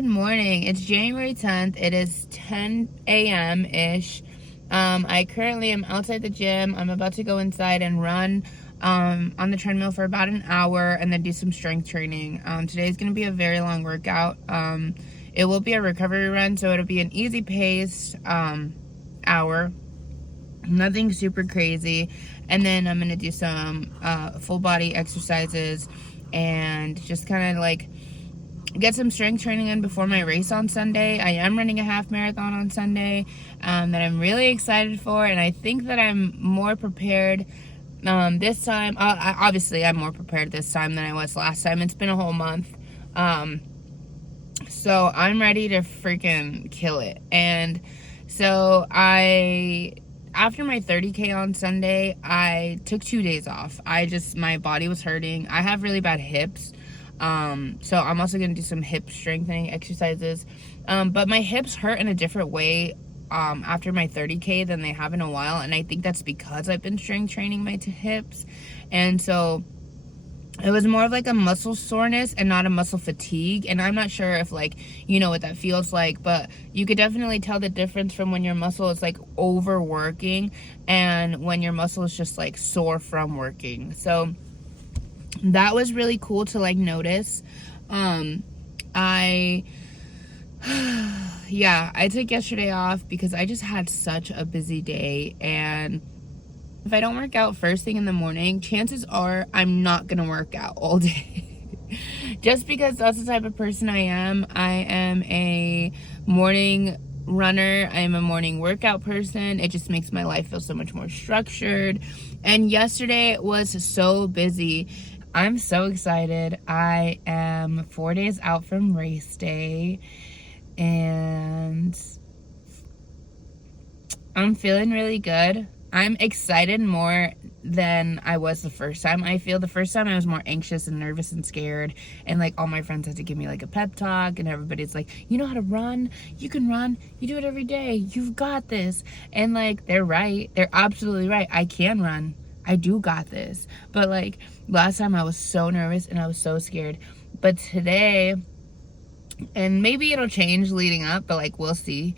Good morning. It's January 10th. It is 10 a.m.-ish. I currently am outside the gym. I'm about to go inside and run on the treadmill for about an hour and then do some strength training. Today's going to be a very long workout. It will be a recovery run, so it'll be an easy paced hour. Nothing super crazy. And then I'm going to do some full body exercises and just kind of like get some strength training in before my race on Sunday. I am running a half marathon on Sunday that I'm really excited for, and I think that I'm more prepared this time. Obviously, I'm more prepared this time than I was last time. It's been a whole month. So I'm ready to freaking kill it. And so after my 30K on Sunday, I took 2 days off. My body was hurting. I have really bad hips. So I'm also going to do some hip strengthening exercises. But my hips hurt in a different way after my 30K than they have in a while. And I think that's because I've been strength training my hips. And so it was more of like a muscle soreness and not a muscle fatigue. And I'm not sure if like, you know what that feels like, but you could definitely tell the difference from when your muscle is like overworking and when your muscle is just like sore from working. So that was really cool to like notice. I took yesterday off because I just had such a busy day, and if I don't work out first thing in the morning, chances are I'm not gonna work out all day. Just because that's the type of person I am. I am a morning runner. I am a morning workout person. It just makes my life feel so much more structured. And yesterday was so busy. I'm so excited. I am 4 days out from race day, and I'm feeling really good. I'm excited more than I was the first time. I feel the first time I was more anxious and nervous and scared, and like all my friends had to give me like a pep talk, and everybody's like, you know how to run, you can run, you do it every day, you've got this. And like, they're right, they're absolutely right. I can run, I do got this. But like last time I was so nervous and I was so scared. But today, and maybe it'll change leading up, but like we'll see.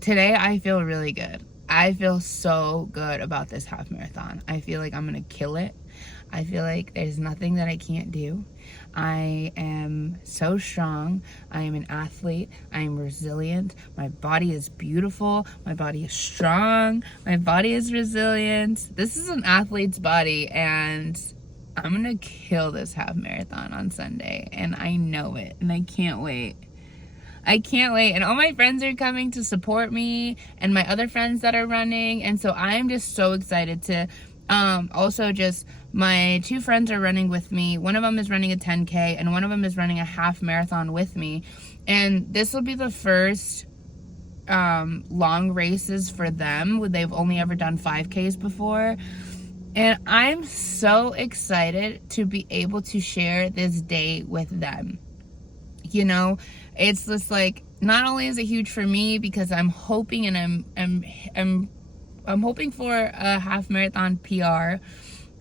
Today I feel really good. I feel so good about this half marathon. I feel like I'm gonna kill it. I feel like there's nothing that I can't do. I am so strong. I am an athlete. I am resilient. My body is beautiful. My body is strong. My body is resilient. This is an athlete's body, and I'm gonna kill this half marathon on Sunday, and I know it, and I can't wait. I can't wait. And all my friends are coming to support me, and my other friends that are running. And so I'm just so excited to also just my 2 friends are running with me. One of them is running a 10K and one of them is running a half marathon with me. And this will be the first long races for them. They've only ever done 5Ks before. And I'm so excited to be able to share this day with them. You know, it's just like, not only is it huge for me because I'm hoping, and I'm hoping for a half marathon PR,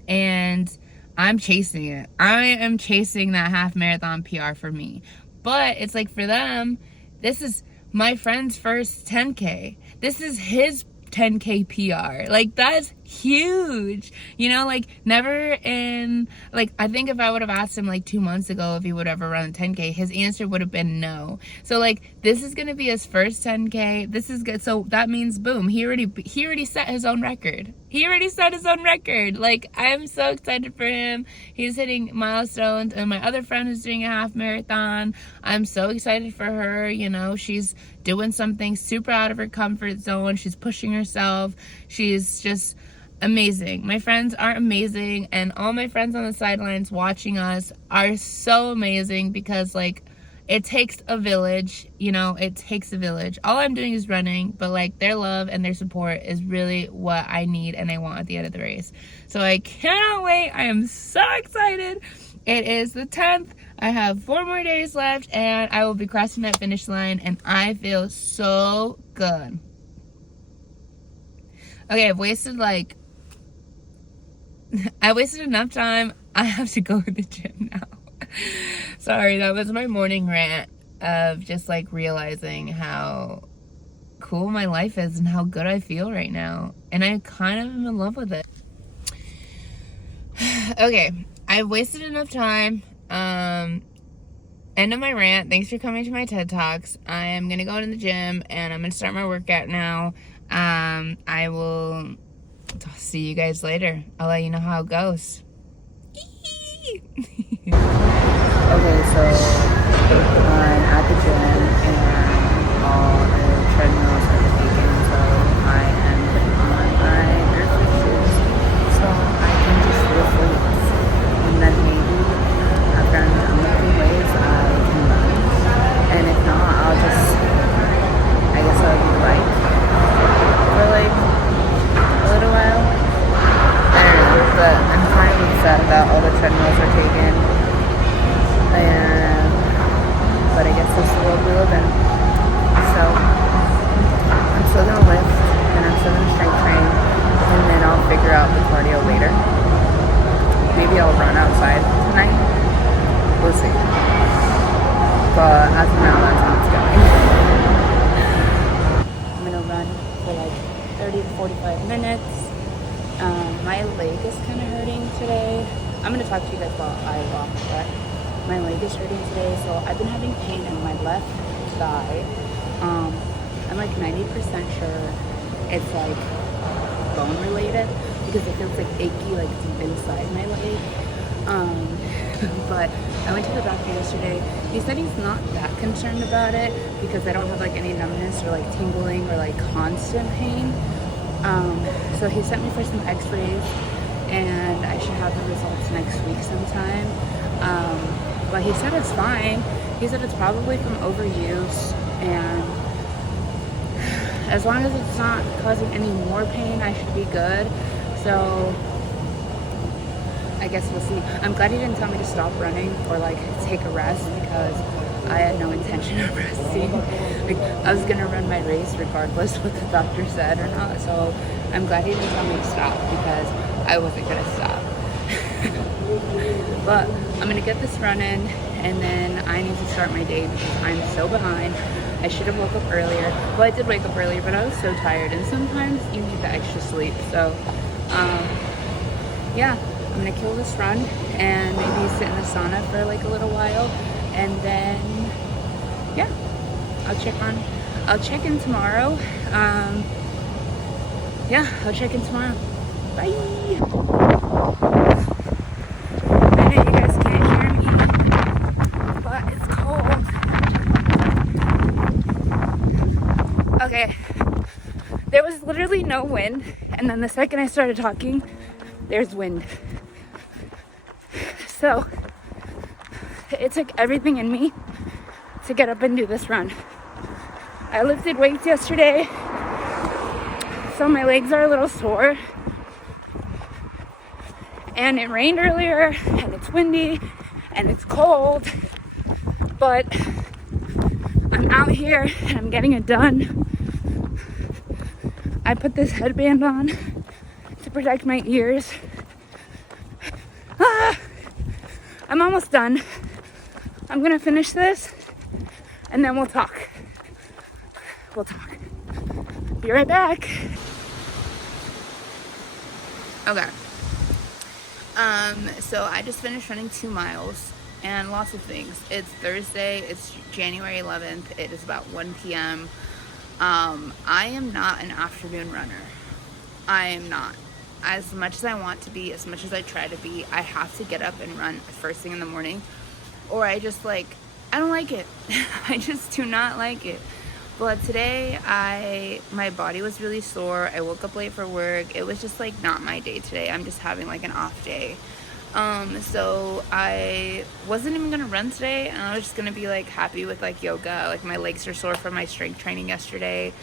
and I'm chasing it. I am chasing that half marathon PR for me. But it's like for them, this is my friend's first 10K. This is his 10K PR. Like, that's huge. You know, like, never in, like, I think if I would have asked him like 2 months ago if he would ever run a 10K, his answer would have been no. So like, this is gonna be his first 10K. This is good. So that means, boom, he already set his own record. He already set his own record. Like, I'm so excited for him. He's hitting milestones, and my other friend is doing a half marathon. I'm so excited for her. You know, she's doing something super out of her comfort zone. She's pushing herself. She's just amazing. My friends are amazing, and all my friends on the sidelines watching us are so amazing, because like, it takes a village. You know, it takes a village. All I'm doing is running, but like, their love and their support is really what I need and I want at the end of the race. So I cannot wait. I am so excited. It is the 10th. I have 4 more days left, and I will be crossing that finish line, and I feel so good. Okay, I've wasted enough time. I have to go to the gym now. Sorry, that was my morning rant of just like realizing how cool my life is and how good I feel right now. And I kind of am in love with it. Okay, I've wasted enough time. End of my rant. Thanks for coming to my TED Talks. I am gonna go to the gym and I'm gonna start my workout now. I will see you guys later. I'll let you know how it goes. Okay, so I'm at the gym and all the treadmills are taken, so I am putting on my barefoot shoes so I can just lift weights. And then maybe after I'm done lifting weights, I can run. And if not, I guess I'll do the bike for like a little while. I don't know, but I'm kind of sad about all the treadmills are taken. But I guess that's the world we live in. So I'm still gonna lift and I'm still gonna strength train, and then I'll figure out the cardio later. Maybe I'll run outside tonight. We'll see. But as of now, that's how it's going. I'm gonna run for like 30 to 45 minutes. My leg is kind of hurting today. I'm gonna talk to you guys while I walk, but my leg is hurting today, so I've been having pain in my left thigh. I'm like 90% sure it's like bone related because it feels like achy like deep inside my leg. But I went to the doctor yesterday. He said he's not that concerned about it because I don't have like any numbness or like tingling or like constant pain. So he sent me for some x-rays and I should have the results next week sometime. But he said it's fine. He said it's probably from overuse, and as long as it's not causing any more pain, I should be good. So I guess we'll see. I'm glad he didn't tell me to stop running or like take a rest because I had no intention of resting. Like I was gonna run my race regardless what the doctor said or not. So I'm glad he didn't tell me to stop because I wasn't gonna stop. But I'm gonna get this running and then I need to start my day because I'm so behind. I should have woke up earlier. Well, I did wake up earlier, but I was so tired, and sometimes you need the extra sleep. So yeah, I'm gonna kill this run and maybe sit in the sauna for like a little while, and then yeah, I'll check in tomorrow. Yeah, I'll check in tomorrow. Bye. Okay, there was literally no wind, and then the second I started talking, there's wind. So it took everything in me to get up and do this run. I lifted weights yesterday, so my legs are a little sore. And it rained earlier, and it's windy, and it's cold, but I'm out here and I'm getting it done. I put this headband on to protect my ears. I'm almost done. I'm gonna finish this and then we'll talk. Be right back. Okay. So I just finished running 2 miles and lots of things. It's Thursday, it's January 11th, it is about 1 p.m. I am not an afternoon runner. I am not. As much as I want to be, as much as I try to be, I have to get up and run first thing in the morning, or I don't like it. I just do not like it. But today, my body was really sore. I woke up late for work. It was just like not my day today. I'm just having like an off day. So I wasn't even gonna run today, and I was just gonna be like happy with like yoga. Like my legs are sore from my strength training yesterday.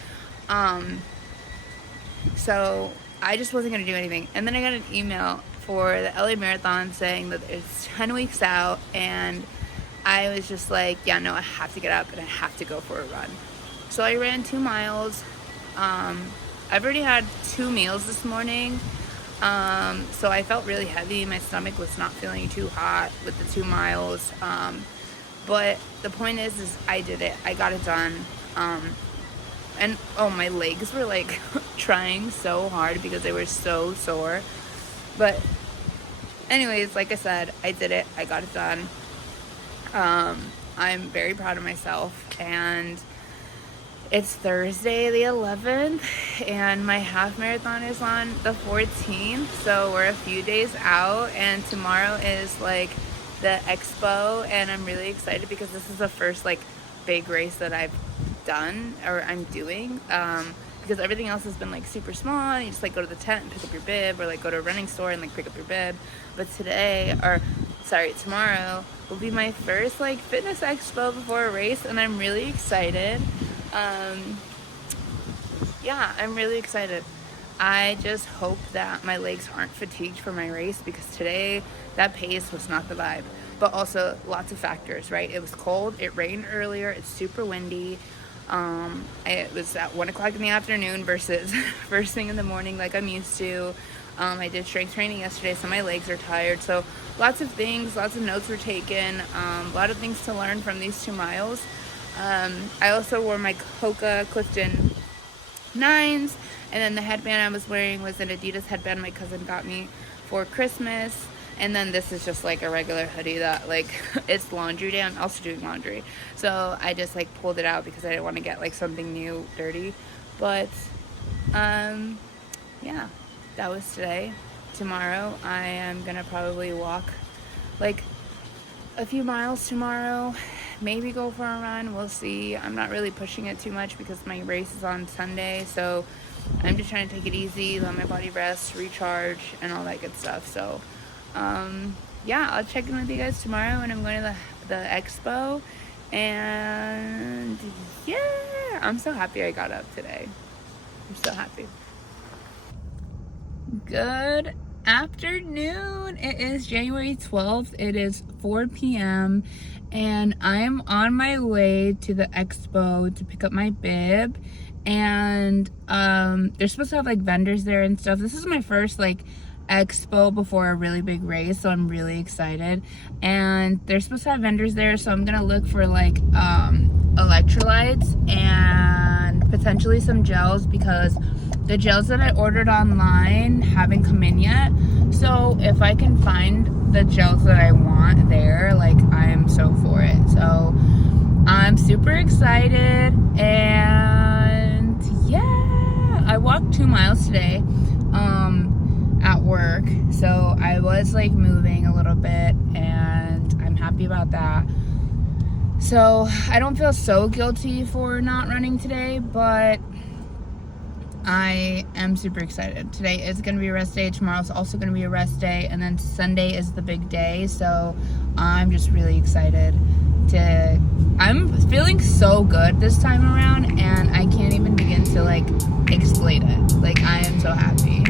So I just wasn't gonna do anything. And then I got an email for the LA Marathon saying that it's 10 weeks out, and I was just like, yeah, no, I have to get up and I have to go for a run. So I ran 2 miles. I've already had 2 meals this morning. So I felt really heavy. My stomach was not feeling too hot with the 2 miles. But the point is I did it. I got it done. And oh, my legs were like trying so hard because they were so sore. But anyways, like I said, I did it. I got it done. I'm very proud of myself, and it's Thursday the 11th, and my half marathon is on the 14th, so we're a few days out, and tomorrow is like the expo, and I'm really excited because this is the first like big race that I've done or I'm doing, because everything else has been like super small. You just like go to the tent and pick up your bib, or like go to a running store and like pick up your bib. But tomorrow will be my first like fitness expo before a race, and I'm really excited. Yeah, I'm really excited. I just hope that my legs aren't fatigued for my race, because today that pace was not the vibe. But also lots of factors, right? It was cold, it rained earlier, it's super windy. It was at 1 o'clock in the afternoon versus first thing in the morning like I'm used to. I did strength training yesterday, so my legs are tired. So lots of things, lots of notes were taken, a lot of things to learn from these 2 miles. I also wore my Hoka Clifton 9s, and then the headband I was wearing was an Adidas headband my cousin got me for Christmas. And then this is just like a regular hoodie that like it's laundry day. I'm also doing laundry, so I just like pulled it out because I didn't want to get like something new dirty. But yeah, that was today. Tomorrow I am gonna probably walk like a few miles tomorrow, maybe go for a run. We'll see. I'm not really pushing it too much because my race is on Sunday, so I'm just trying to take it easy, let my body rest, recharge, and all that good stuff. So yeah, I'll check in with you guys tomorrow when I'm going to the expo. And yeah, I'm so happy I got up today. I'm so happy. Good afternoon. It is January 12th. It is 4 p.m. and I'm on my way to the expo to pick up my bib. And they're supposed to have like vendors there and stuff. This is my first like expo before a really big race, so I'm really excited. And they're supposed to have vendors there, so I'm gonna look for like electrolytes and potentially some gels, because the gels that I ordered online haven't come in yet. So if I can find the gels that I want there, like I am so for it. So I'm super excited. And yeah, I walked 2 miles today at work, so I was like moving a little bit, and I'm happy about that. So I don't feel so guilty for not running today, but I am super excited. Today is going to be a rest day. Tomorrow's also going to be a rest day, and then Sunday is the big day. So I'm just really excited I'm feeling so good this time around, and I can't even begin to like explain it. Like, I am so happy.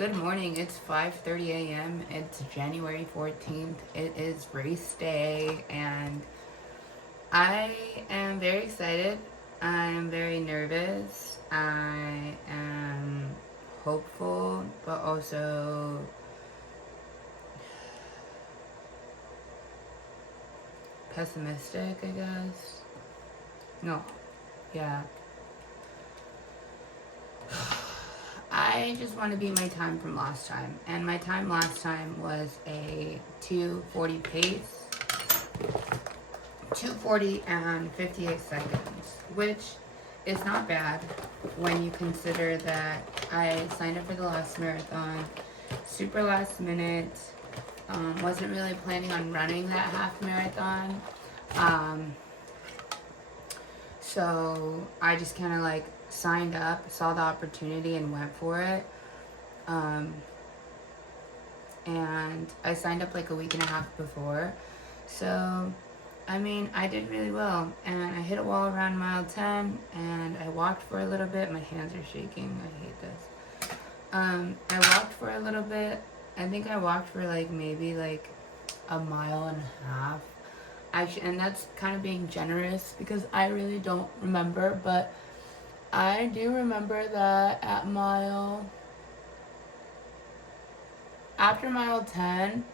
Good morning. It's 5:30 a.m. It's January 14th. It is race day and I am very excited. I am very nervous. I am hopeful, but also pessimistic, I guess. No. Yeah. I just want to beat my time from last time. And my time last time was a 2:40 pace. 2:40 and 58 seconds, which is not bad when you consider that I signed up for the last marathon super last minute. Wasn't really planning on running that half marathon. Um, so I just kind of like signed up, saw the opportunity, and went for it. Um, and I signed up like a week and a half before. So I mean, I did really well, and I hit a wall around mile 10, and I walked for a little bit. My hands are shaking. I hate this. I walked for a little bit. I think I walked for like maybe like a mile and a half. And that's kind of being generous because I really don't remember, but I do remember that after mile 10,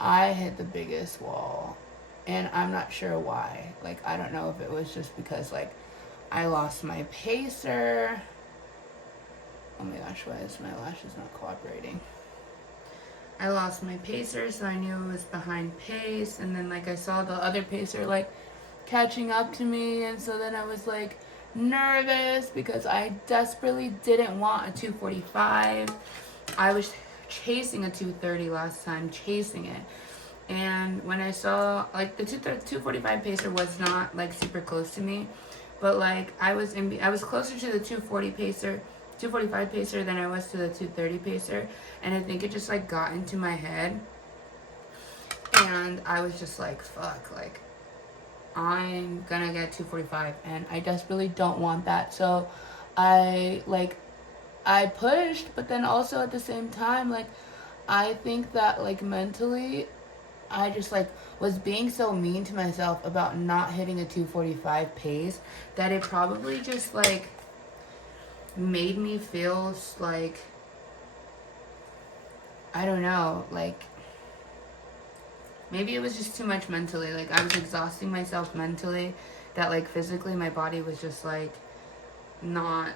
I hit the biggest wall. And I'm not sure why. Like, I don't know if it was just because, like, I lost my pacer. Oh my gosh, why is my lashes not cooperating? I lost my pacer, so I knew it was behind pace. And then, like, I saw the other pacer, like, catching up to me. And so then I was, like, nervous because I desperately didn't want a 2:45. I was chasing a 2:30 last time, chasing it. And when I saw, like, the 2:45 pacer was not, like, super close to me. But, like, I was closer to the 2:40 pacer, 2:45 pacer than I was to the 2:30 pacer. And I think it just, like, got into my head. And I was just like, fuck, like, I'm gonna get 2:45. And I desperately don't want that. So I pushed, but then also at the same time, like, I think that, like, mentally, I just like was being so mean to myself about not hitting a 2:45 pace that it probably just like made me feel like, I don't know, like maybe it was just too much mentally. Like I was exhausting myself mentally, that like physically my body was just like not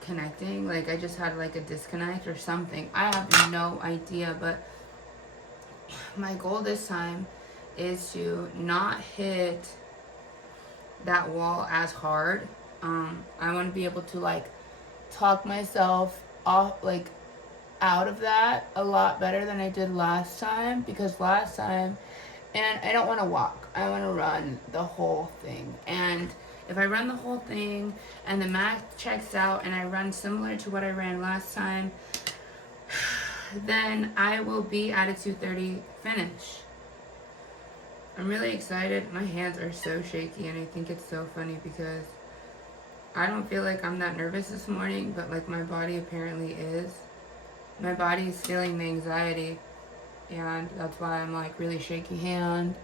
connecting. Like I just had like a disconnect or something. I have no idea, but my goal this time is to not hit that wall as hard. I want to be able to like talk myself off, like out of that a lot better than I did last time, because last time, and I don't want to walk, I want to run the whole thing. And if I run the whole thing and the math checks out and I run similar to what I ran last time, then I will be at a 2:30 finish. I'm really excited. My hands are so shaky, and I think it's so funny because I don't feel like I'm that nervous this morning, but like my body apparently is. My body is feeling the anxiety, and that's why I'm like really shaky hand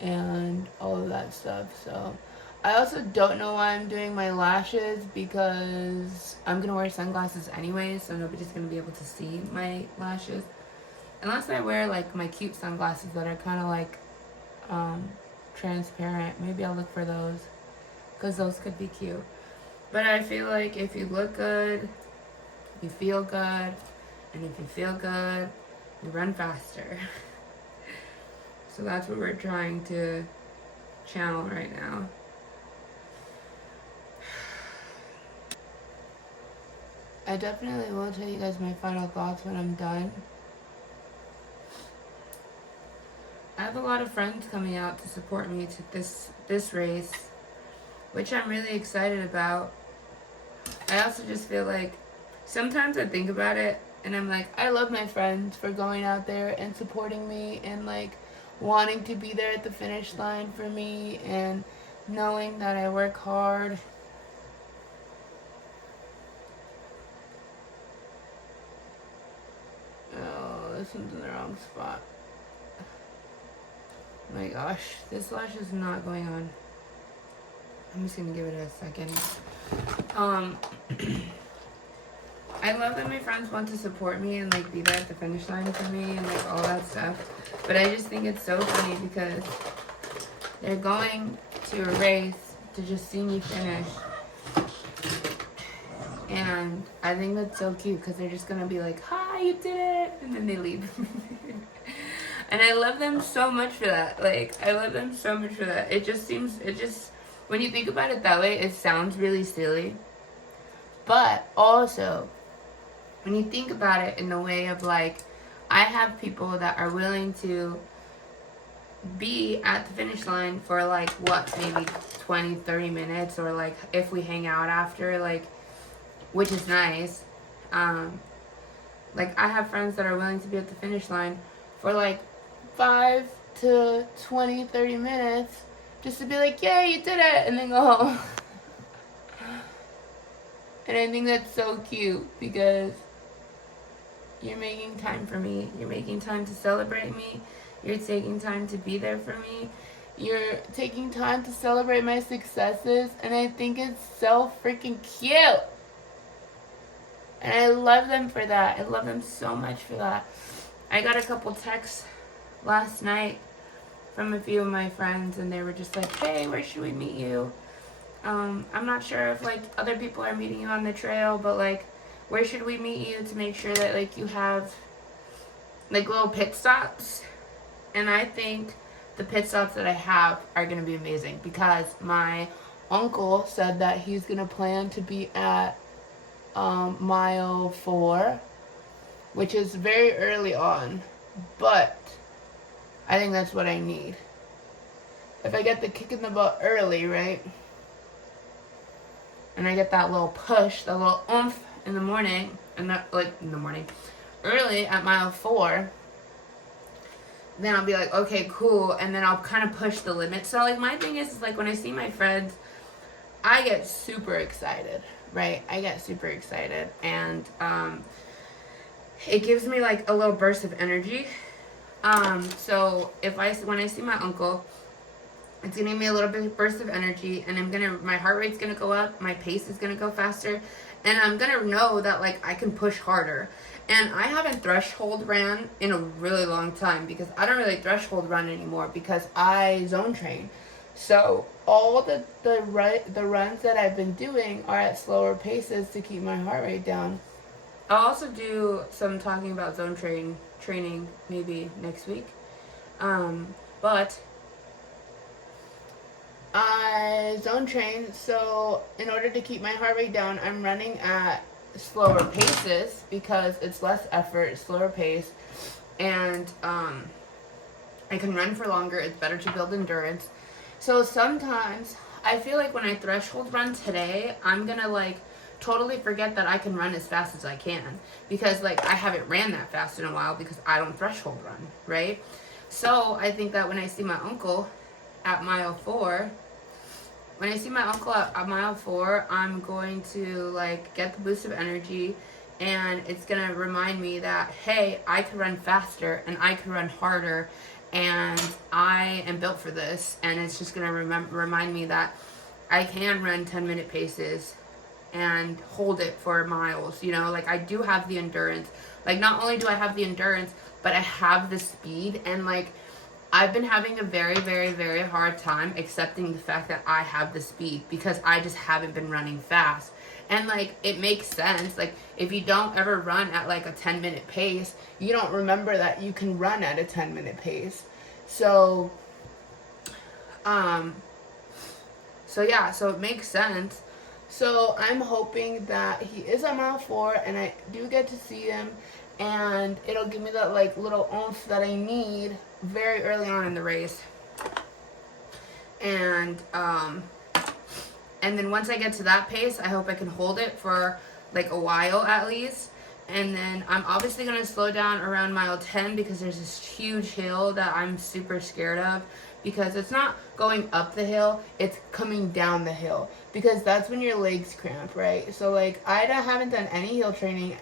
and all of that stuff. So I also don't know why I'm doing my lashes, because I'm gonna wear sunglasses anyway, so nobody's gonna be able to see my lashes unless I wear like my cute sunglasses that are kind of like transparent. Maybe I'll look for those, because those could be cute. But I feel like if you look good, you feel good, and if you feel good, you run faster. So that's what we're trying to channel right now. I definitely will tell you guys my final thoughts when I'm done. I have a lot of friends coming out to support me to this race, which I'm really excited about. I also just feel like sometimes I think about it and I'm like, I love my friends for going out there and supporting me and like wanting to be there at the finish line for me and knowing that I work hard. this one's in the wrong spot. My gosh, this lash is not going on. I'm just gonna give it a second. I love that my friends want to support me and like be there at the finish line for me and like all that stuff. But I just think it's so funny because they're going to a race to just see me finish. And I think that's so cute because they're just gonna be like, "Hi, you did it," and then they leave. And I love them so much for that. Like, I love them so much for that. It just, when you think about it that way, it sounds really silly. But also, when you think about it in the way of like, I have people that are willing to be at the finish line for like, what, maybe 20, 30 minutes, or like, if we hang out after, like, which is nice. Like, I have friends that are willing to be at the finish line for like 5 to 20, 30 minutes just to be like, "Yay, you did it," and then go home. And I think that's so cute because you're making time for me. You're making time to celebrate me. You're taking time to be there for me. You're taking time to celebrate my successes. And I think it's so freaking cute. And I love them for that. I love them so much for that. I got a couple texts last night from a few of my friends. And they were just like, "Hey, where should we meet you? I'm not sure if like other people are meeting you on the trail, but like, where should we meet you to make sure that like you have like little pit stops?" And I think the pit stops that I have are going to be amazing because my uncle said that he's going to plan to be at mile 4, which is very early on, but I think that's what I need. If I get the kick in the butt early, right? And I get that little push, that little oomph in the morning, and that, like, in the morning, early at mile 4, then I'll be like, okay, cool, and then I'll kind of push the limit. So, like, my thing is like, when I see my friends, I get super excited, right? I get super excited, and it gives me, like, a little burst of energy. So, when I see my uncle, it's gonna give me a little bit of burst of energy, and my heart rate's gonna go up, my pace is gonna go faster, and I'm gonna know that like I can push harder. And I haven't threshold ran in a really long time because I don't really threshold run anymore because I zone train. So all the runs that I've been doing are at slower paces to keep my heart rate down. I'll also do some talking about zone training maybe next week. But I zone train, so in order to keep my heart rate down, I'm running at slower paces because it's less effort, slower pace, and I can run for longer. It's better to build endurance. So sometimes I feel like when I threshold run today, I'm gonna like totally forget that I can run as fast as I can because like I haven't ran that fast in a while because I don't threshold run, right? So I think that when I see my uncle at mile 4, I'm going to like get the boost of energy, and it's gonna remind me that hey, I could run faster and I could run harder, and I am built for this. And it's just gonna remind me that I can run 10-minute paces and hold it for miles. You know, like I do have the endurance. Like not only do I have the endurance, but I have the speed. And like I've been having a very, very, very hard time accepting the fact that I have the speed because I just haven't been running fast. And like it makes sense. Like if you don't ever run at like a 10-minute pace, you don't remember that you can run at a 10-minute pace. So it makes sense. So I'm hoping that he is at mile 4 and I do get to see him, and it'll give me that like little oomph that I need very early on in the race. And then once I get to that pace, I hope I can hold it for like a while at least. And then I'm obviously going to slow down around mile 10 because there's this huge hill that I'm super scared of because it's not going up the hill, it's coming down the hill, because that's when your legs cramp, right? So like I haven't done any hill training.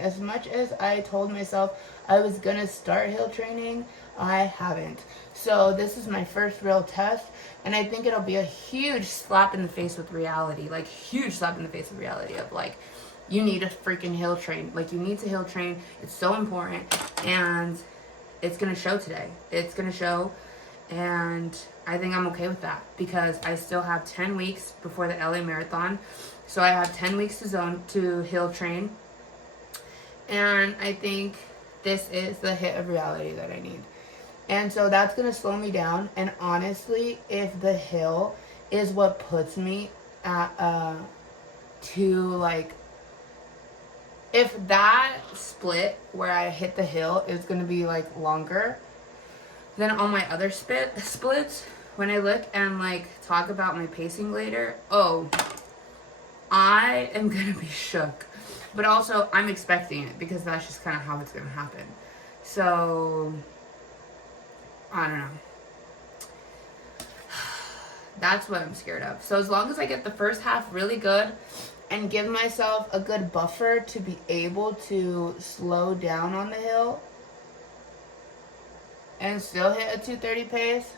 As much as I told myself I was gonna start hill training, I haven't. So this is my first real test, and I think it'll be a huge slap in the face with reality, like huge slap in the face with reality of like, you need to freaking hill train. Like, you need to hill train. It's so important. And it's going to show today. It's going to show. And I think I'm okay with that because I still have 10 weeks before the LA Marathon. So I have 10 weeks to hill train. And I think this is the hit of reality that I need. And so that's going to slow me down. And honestly, if the hill is what puts me at to like, if that split where I hit the hill is going to be like longer than all my other splits, when I look and like talk about my pacing later, oh, I am going to be shook. But also, I'm expecting it because that's just kind of how it's going to happen. So, I don't know. That's what I'm scared of. So as long as I get the first half really good and give myself a good buffer to be able to slow down on the hill and still hit a 2:30 pace,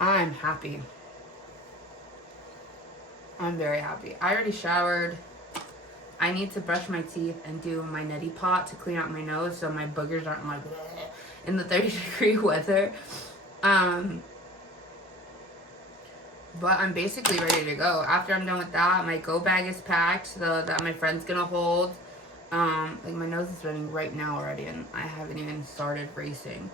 I'm happy. I'm very happy. I already showered. I need to brush my teeth and do my neti pot to clean out my nose so my boogers aren't like in the 30-degree weather. But I'm basically ready to go. After I'm done with that, my go bag is packed that my friend's gonna hold. Like my nose is running right now already and I haven't even started racing.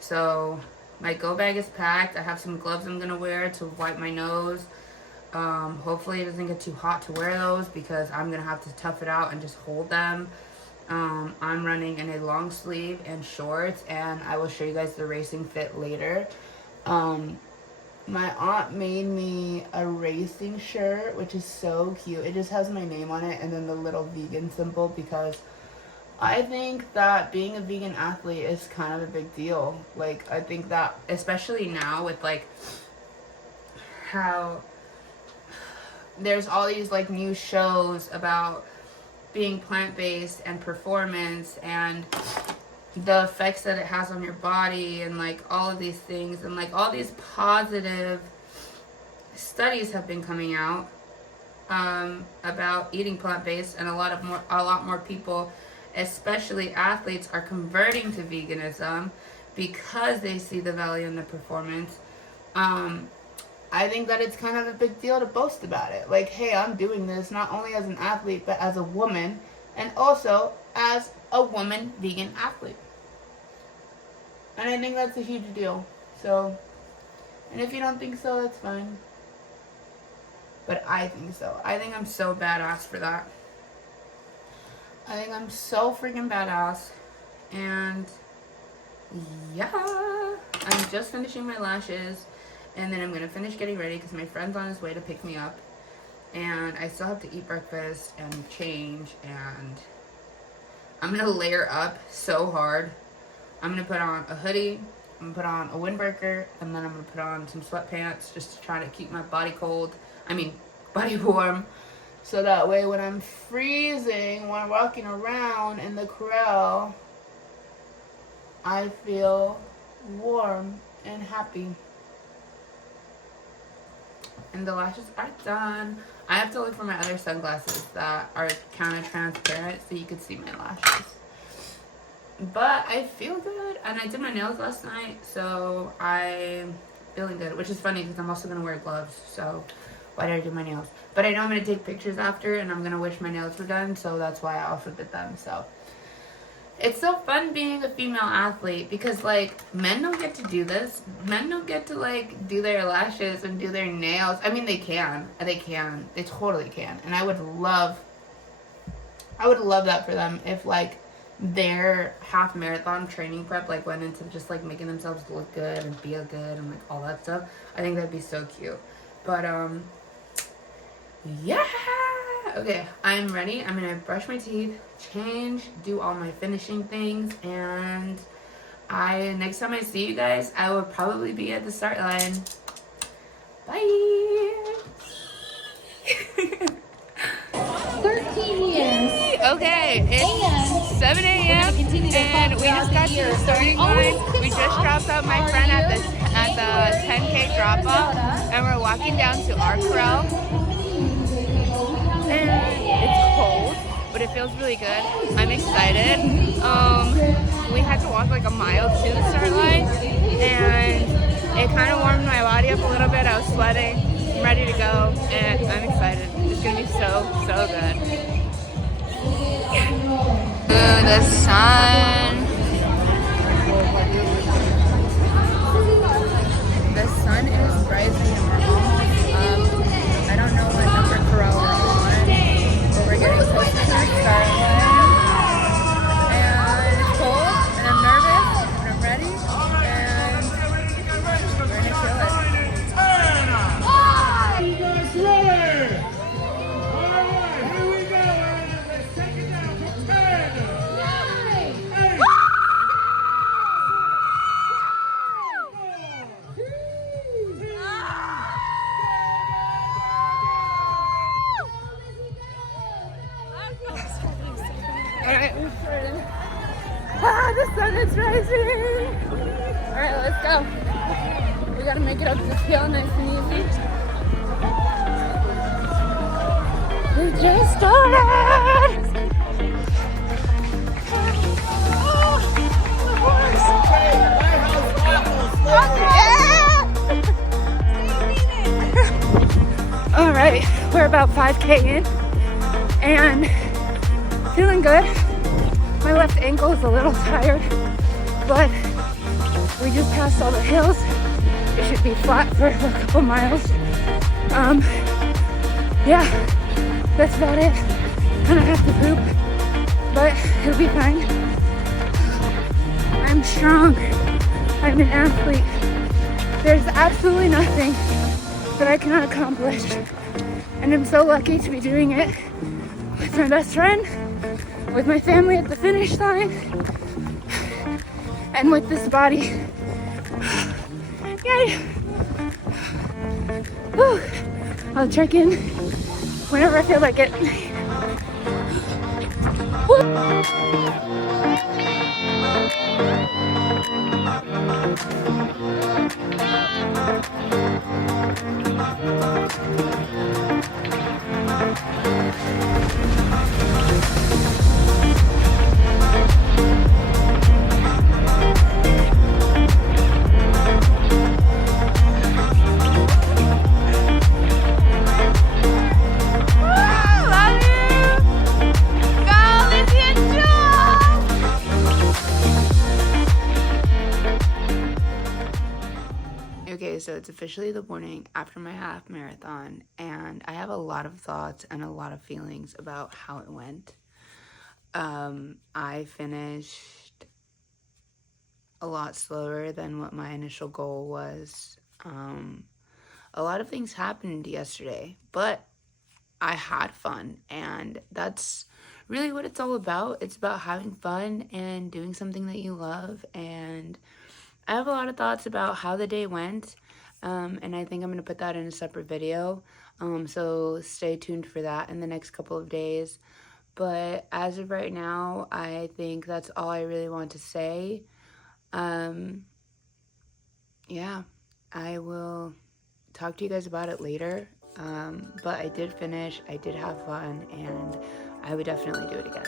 So my go bag is packed. I have some gloves I'm gonna wear to wipe my nose. Hopefully it doesn't get too hot to wear those because I'm gonna have to tough it out and just hold them. I'm running in a long sleeve and shorts, and I will show you guys the racing fit later. My aunt made me a racing shirt, which is so cute. It just has my name on it and then the little vegan symbol, because I think that being a vegan athlete is kind of a big deal. Like, I think that, especially now with like how there's all these like new shows about being plant-based and performance and the effects that it has on your body and like all of these things, and like all these positive studies have been coming out about eating plant-based, and a lot more people, especially athletes, are converting to veganism because they see the value in the performance. I think that it's kind of a big deal to boast about it. Like, hey, I'm doing this not only as an athlete, but as a woman, and also as a woman vegan athlete. And I think that's a huge deal. So, and if you don't think so, that's fine. But I think so. I think I'm so badass for that. I think I'm so freaking badass. And yeah, I'm just finishing my lashes. And then I'm going to finish getting ready because my friend's on his way to pick me up. And I still have to eat breakfast and change. And I'm going to layer up so hard. I'm going to put on a hoodie. I'm going to put on a windbreaker. And then I'm going to put on some sweatpants just to try to keep my body body warm. So that way when I'm freezing, when I'm walking around in the corral, I feel warm and happy. And the lashes are done. I have to look for my other sunglasses that are kind of transparent so you can see my lashes. But I feel good, and I did my nails last night, so I'm feeling good, which is funny because I'm also going to wear gloves, so why did I do my nails? But I know I'm going to take pictures after, and I'm going to wish my nails were done, so that's why I also did them. So it's so fun being a female athlete because, like, men don't get to do this. Men don't get to, like, do their lashes and do their nails. I mean, they can. They can. They totally can. And I would love that for them if, like, their half marathon training prep, like, went into just, like, making themselves look good and feel good and, like, all that stuff. I think that'd be so cute. But, yeah. Okay, I'm ready. I'm gonna brush my teeth, change, do all my finishing things, and Next time I see you guys, I will probably be at the start line. Bye. 13 years. Okay, it's 7 a.m. and we just got to the starting line. We just dropped off my friend at the 10K drop off, and we're walking down to our corral. And it's cold, but it feels really good. I'm excited. We had to walk like a mile to the start line, and it kind of warmed my body up a little bit. I was sweating. I'm ready to go, and I'm excited. It's gonna be so good. The sun. The sun is rising and we're almost up. I don't know what number corral we're on, but we're getting close to the start line. And it's cold, and I'm nervous, and I'm ready, and we're gonna kill it. You guys ready? All right, here we go. Let's take it down from 10. 9. 8. Alright, we're starting. The sun is rising! Alright, let's go. We gotta make it up this hill nice and easy. We just started! Alright, we're about 5K in and feeling good. My left ankle is a little tired, but we just passed all the hills. It should be flat for a couple miles. Yeah, that's about it. Kind of have to poop, but it'll be fine. I'm strong. I'm an athlete. There's absolutely nothing that I cannot accomplish. And I'm so lucky to be doing it with my best friend, with my family at the finish line, and with this body. Yay! Whew. I'll check in whenever I feel like it. Okay, so it's officially the morning after my half marathon, and I have a lot of thoughts and a lot of feelings about how it went. I finished a lot slower than what my initial goal was. A lot of things happened yesterday, but I had fun, and that's really what it's all about. It's about having fun and doing something that you love, and I have a lot of thoughts about how the day went, and I think I'm going to put that in a separate video, so stay tuned for that in the next couple of days. But as of right now, I think that's all I really want to say. Yeah, I will talk to you guys about it later, but I did finish, I did have fun, and I would definitely do it again.